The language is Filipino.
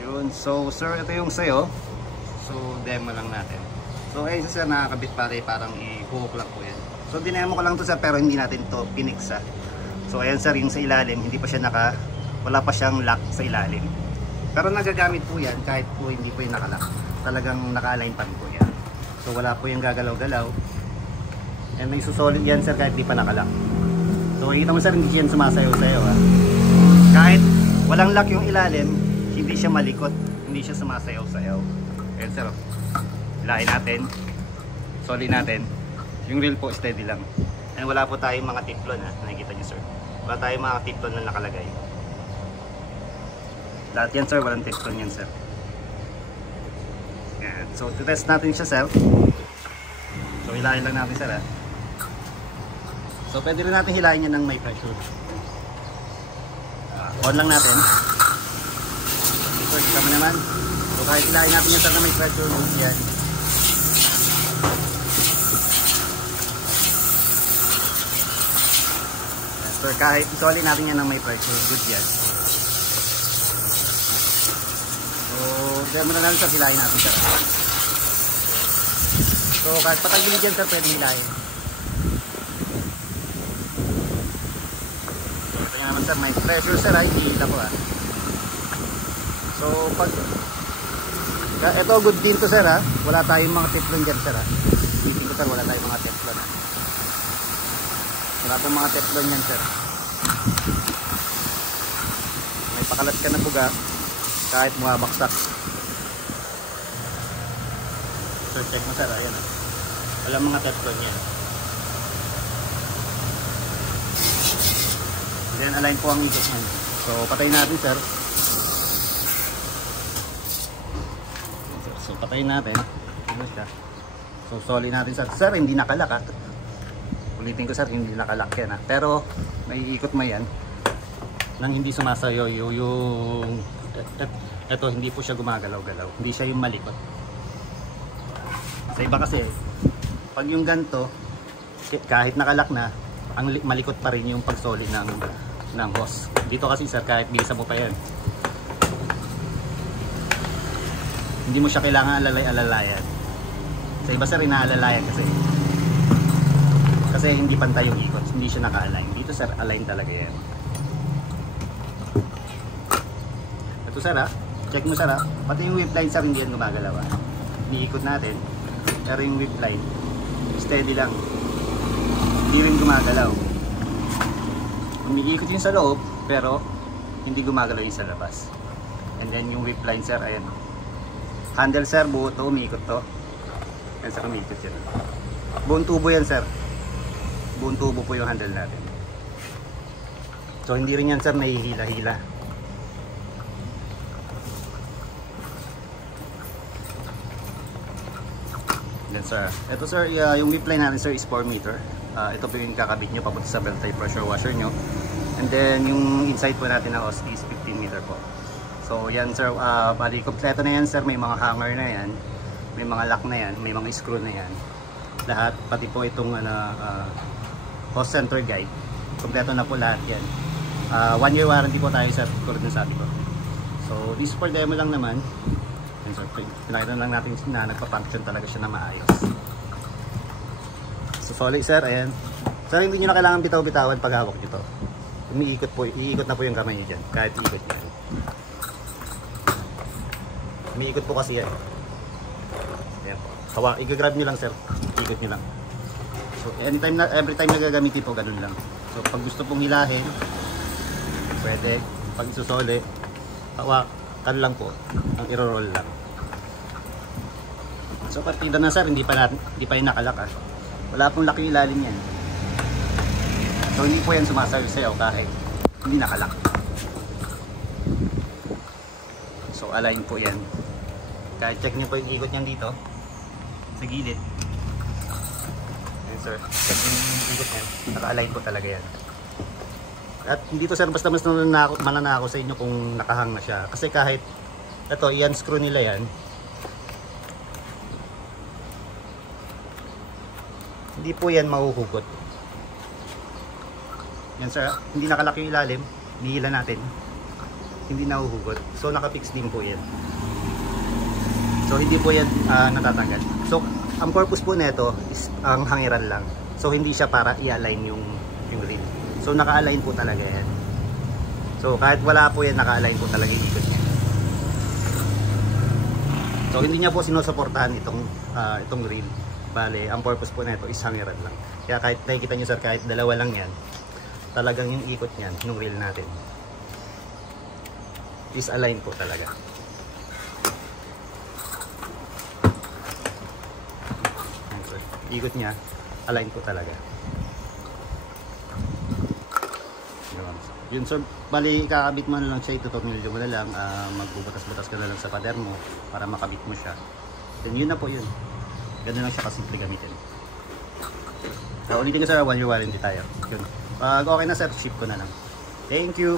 Yun. So sir, ito yung sayo. So demo lang natin. So ayun sir, nakakabit pare, parang i-hook lang po yan. So dinemo ko lang to sir, pero hindi natin to piniksa. So ayan sir, yung sa ilalim, hindi pa siya wala pa siyang lock sa ilalim. Pero nagagamit po yan kahit po hindi po yung nakalock. Talagang naka-align pa rin po yan. So wala po yung gagalaw-galaw. And may susolid yan sir kahit di pa nakalock. So makikita mo sir, hindi yan sumasayaw-sayaw ha. Kahit walang lock yung ilalim, hindi siya malikot, hindi siya sumasayaw-sayaw. Ayan sir, hilahin natin, solid natin. Yung reel po steady lang. And wala po tayong mga tiplon ha, nakikita nyo sir. Wala tayong mga tiplon na nakalagay. Lahat yan sir, walang tiplon yan sir. Ayan. So test natin siya sir. So hilahin lang natin sir ha. So pwede rin natin hilahin yan ng may pressure. On lang natin. First kami naman. So kahit hilahin natin yan sir na may pressure, yan. So kahit isoli natin yan ng may pressure, good yan. So demo na lang sir, hilahin natin sir. So kahit patagilid yan sir, pwede hilahin. Naman sir, may pressure sir ay hihila ko ha. So pag ito good din to sir ha, wala tayong mga teflon dyan sir ha. Hindi ko sir, wala tayong mga teflon ha. Wala tayong mga teflon yan sir. May pakalat ka na buga kahit bumabaksak. So check mo sir, ayan ha. Walang mga teflon yan. Then align po ang ikot niyan. So patayin natin sir. So patayin natin. Ano siya? So solid natin sir. Sir, hindi nakalak ha. Ulitin ko sir, hindi nakalak yan ha. Pero may ikot mo yan nang hindi sumasayo yung eto, hindi po siya gumagalaw-galaw. Hindi siya yung malikot. Sa iba kasi pag yung ganto kahit nakalak na, ang malikot pa rin yung pag-solid ng hose. Dito kasi sir, kahit bilisan mo pa yan, hindi mo siya kailangan alalay-alalayan. Sa iba sir, inaalalayan kasi hindi pantay yung ikot, hindi siya naka-align. Dito sir, align talaga yan. Ito sir ha, check mo sir ha, pati yung whip line sir, hindi yan gumagalaw ha. Iniikot natin, pero yung whip line steady lang, hindi rin gumagalaw. Umiikot yung sa loob, pero hindi gumagalaw yung sa labas. And then yung whip line sir, ayan. Handle sir, buo to, umiikot to. Ayan sir, umiikot yan. Buong tubo yan sir. Buong tubo po yung handle natin. So hindi rin yan sir nahihila-hila. Then sir, ito sir, yung whip line natin sir is 4 meter. Ito po yung kakabit nyo papunta sa belt type pressure washer nyo. And then yung inside po natin na hose is 15 meter po. So yan sir, bali kompleto na yan sir. May mga hanger na yan, may mga lock na yan, may mga screw na yan. Lahat, pati po itong hose center guide, kompleto na po lahat yan. 1 year warranty po tayo sir, tulad na sabi ko. So this for demo lang naman. And so pinakita lang natin na nagpa-function talaga siya na maayos. So solid sir, ayan. Sir, hindi nyo na kailangan bitaw-bitawan pag hawak nyo to. Umiikot po, iikot na po yung kamay nyo dyan, kahit iikot yan. Umiikot po kasi yan. Ayan po. Hawak, i-grab nyo lang sir, iikot nyo lang. So anytime na, every time na gagamitin po, ganun lang. So pag gusto pong hilahin, pwede. Pag isusole, hawakan lang po, ang i-roll lang. So partida na sir, hindi pa yung nakalak ha. Wala pong laki yung ilalim yan. So hindi po yan sumasayaw kahit hindi nakalak. So align po yan. Kahit check nyo po yung ikot nyan dito sa gilid. Ayan sir, check yung ikot nyan, naka-align po talaga yan. At hindi to sir basta-basta mananako sa inyo kung nakahang na siya. Kasi kahit ito, yan screw nila yan, hindi po yan mahuhugot. Yan sir, hindi nakalaki yung ilalim, nihila natin. hindi nahuhugot. So naka-fix din po yan. So hindi po yan natatanggal. So ang purpose po nito is ang hangiran lang. So hindi siya para i-align yung reel. So naka-align po talaga yan. So kahit wala po yan, naka-align po talaga yung ikot niya. So hindi niya po sinusuportahan itong reel. Bale, ang purpose po nito is hangiran lang. Kaya kahit nakikita nyo sir, kahit dalawa lang yan, talagang yung ikot niyan, yung reel natin is align po talaga. Ikot niya, align po talaga. Yun sir, bali kakabit mo na lang siya, itutornilyo mo na lang, magbubutas-butas ka na lang sa pader mo para makabit mo siya. Then yun na po yun. Ganun lang siya kasimple gamitin. So, ulitin ko sa 1 year warranty tayo. Yun. Pag okay na sir, ship ko na lang. Thank you!